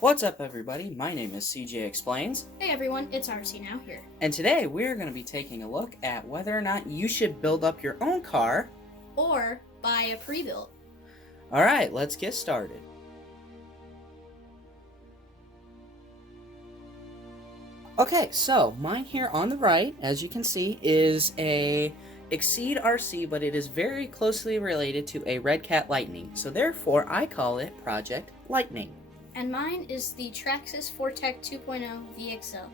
What's up, everybody? My name is CJ Explains. Hey everyone, it's RC now here. And today we're going to be taking a look at whether or not you should build up your own car or buy a pre-built. Alright, let's get started. Okay, so mine here on the right, as you can see, is a Exceed RC, but it is very closely related to a Red Cat Lightning, so therefore I call it Project Lightning. And mine is the Traxxas Fortec 2.0 VXL.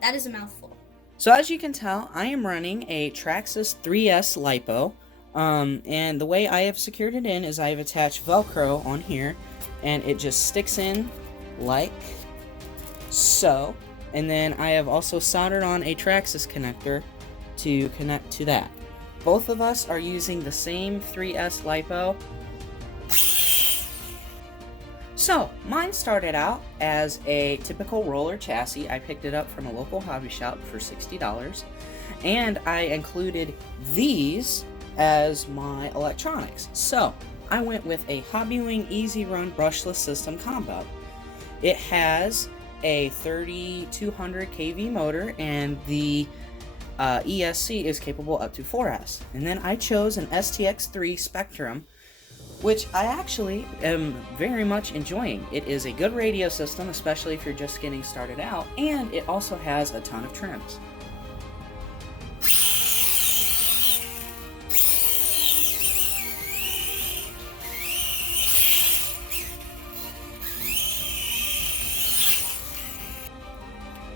That is a mouthful. So as you can tell, I am running a Traxxas 3S LiPo, and the way I have secured it in is I have attached Velcro on here, and it just sticks in like so. And then I have also soldered on a Traxxas connector to connect to that. Both of us are using the same 3S LiPo. So, mine started out as a typical roller chassis. I picked it up from a local hobby shop for $60, and I included these as my electronics. So, I went with a Hobbywing Easy Run brushless system combo. It has a 3200 kV motor, and the ESC is capable up to 4S. And then I chose an STX3 Spectrum, which I actually am very much enjoying. It is a good radio system, especially if you're just getting started out, and it also has a ton of trims.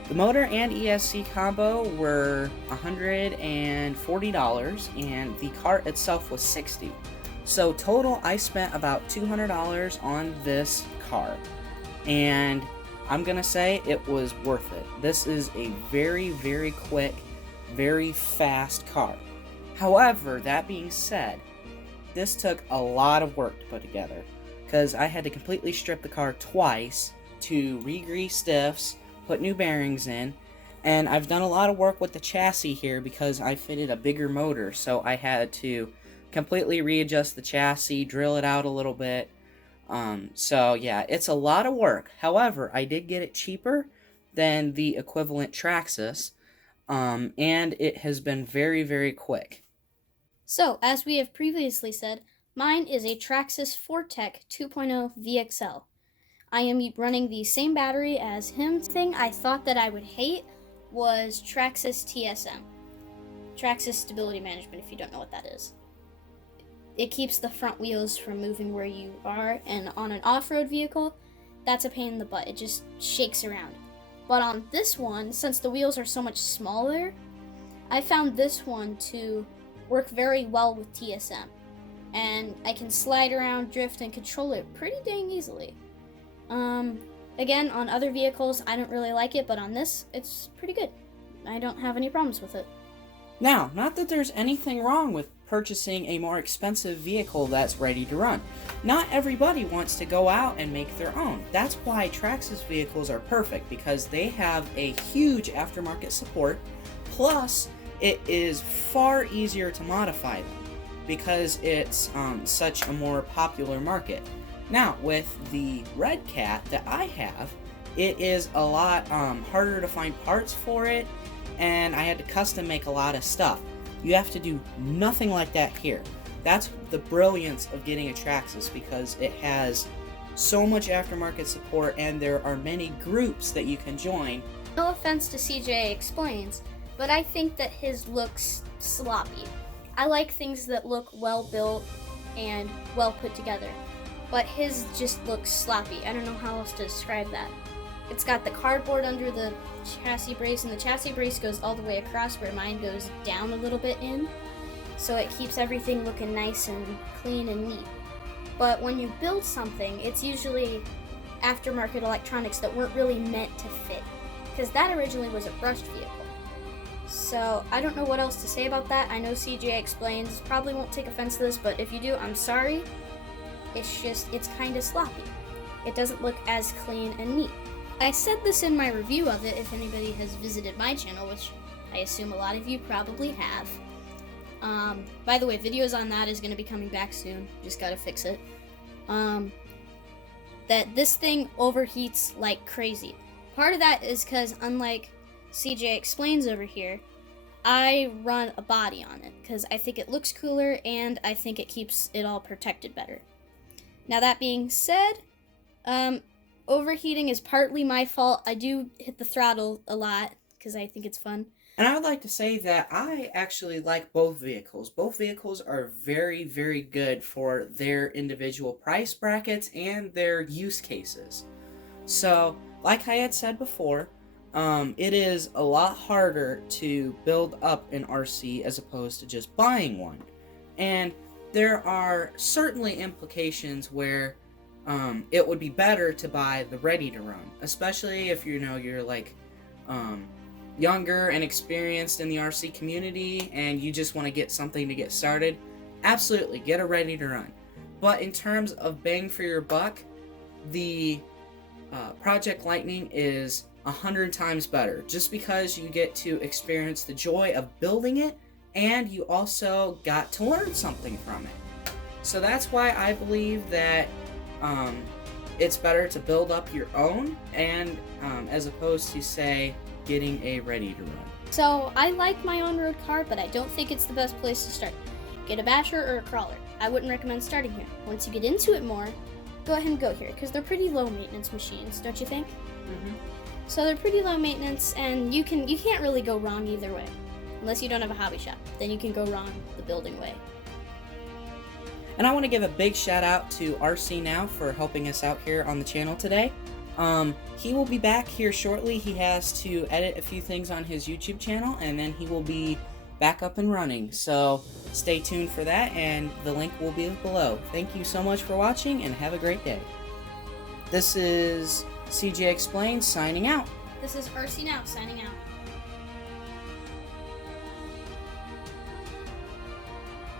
The motor and ESC combo were $140, and the cart itself was $60. So total, I spent about $200 on this car, and I'm gonna say it was worth it. This is a very, very quick, very fast car. However, that being said, this took a lot of work to put together, because I had to completely strip the car twice to re-grease diffs, put new bearings in, and I've done a lot of work with the chassis here because I fitted a bigger motor, so I had to completely readjust the chassis, drill it out a little bit. So yeah, it's a lot of work. However, I did get it cheaper than the equivalent Traxxas, and it has been very, very quick. So, as we have previously said, mine is a Traxxas Fortec 2.0 VXL. I am running the same battery as him. The thing I thought that I would hate was Traxxas TSM. Traxxas Stability Management, if you don't know what that is. It keeps the front wheels from moving where you are, and on an off-road vehicle, that's a pain in the butt. It just shakes around. But on this one, since the wheels are so much smaller, I found this one to work very well with TSM. And I can slide around, drift, and control it pretty dang easily. Again, on other vehicles, I don't really like it, but on this, it's pretty good. I don't have any problems with it. Now, not that there's anything wrong with purchasing a more expensive vehicle that's ready to run. Not everybody wants to go out and make their own. That's why Traxxas vehicles are perfect, because they have a huge aftermarket support, plus it is far easier to modify them because it's such a more popular market. Now, with the Red Cat that I have, it is a lot harder to find parts for it, and I had to custom make a lot of stuff. You have to do nothing like that here. That's the brilliance of getting a Traxxas, because it has so much aftermarket support, and there are many groups that you can join. No offense to CJ Explains, but I think that his looks sloppy. I like things that look well built and well put together, but his just looks sloppy. I don't know how else to describe that. It's got the cardboard under the chassis brace, and the chassis brace goes all the way across, where mine goes down a little bit in, so it keeps everything looking nice and clean and neat. But when you build something, it's usually aftermarket electronics that weren't really meant to fit, because that originally was a brushed vehicle. So I don't know what else to say about that. I know CJ Explains probably won't take offense to this, but if you do, I'm sorry. It's kind of sloppy. It doesn't look as clean and neat. I said this in my review of it, if anybody has visited my channel, which I assume a lot of you probably have. By the way, videos on that is going to be coming back soon. Just gotta fix it. that this thing overheats like crazy. Part of that is because, unlike CJ Explains over here, I run a body on it because I think it looks cooler and I think it keeps it all protected better. Now, that being said, overheating is partly my fault. I do hit the throttle a lot because I think it's fun. And I would like to say that I actually like both vehicles. Both vehicles are very, very good for their individual price brackets and their use cases. So, like I had said before, it is a lot harder to build up an RC as opposed to just buying one. And there are certainly implications where it would be better to buy the ready to run, especially if you're like younger and experienced in the RC community and you just want to get something to get started. Absolutely, get a ready to run. But in terms of bang for your buck, the Project Lightning is 100 times better, just because you get to experience the joy of building it and you also got to learn something from it. So that's why I believe that it's better to build up your own and as opposed to, say, getting a ready to run. So I like my on-road car, but I don't think it's the best place to start. Get a basher or a crawler. I wouldn't recommend starting here. Once you get into it more, go ahead and go here, because they're pretty low maintenance machines, don't you think? Mm-hmm. So they're pretty low maintenance, and you can't really go wrong either way. Unless you don't have a hobby shop, then you can go wrong the building way. And I want to give a big shout out to RC Now for helping us out here on the channel today. He will be back here shortly. He has to edit a few things on his YouTube channel, and then he will be back up and running. So stay tuned for that, and the link will be below. Thank you so much for watching, and have a great day. This is CJ Explains signing out. This is RC Now signing out.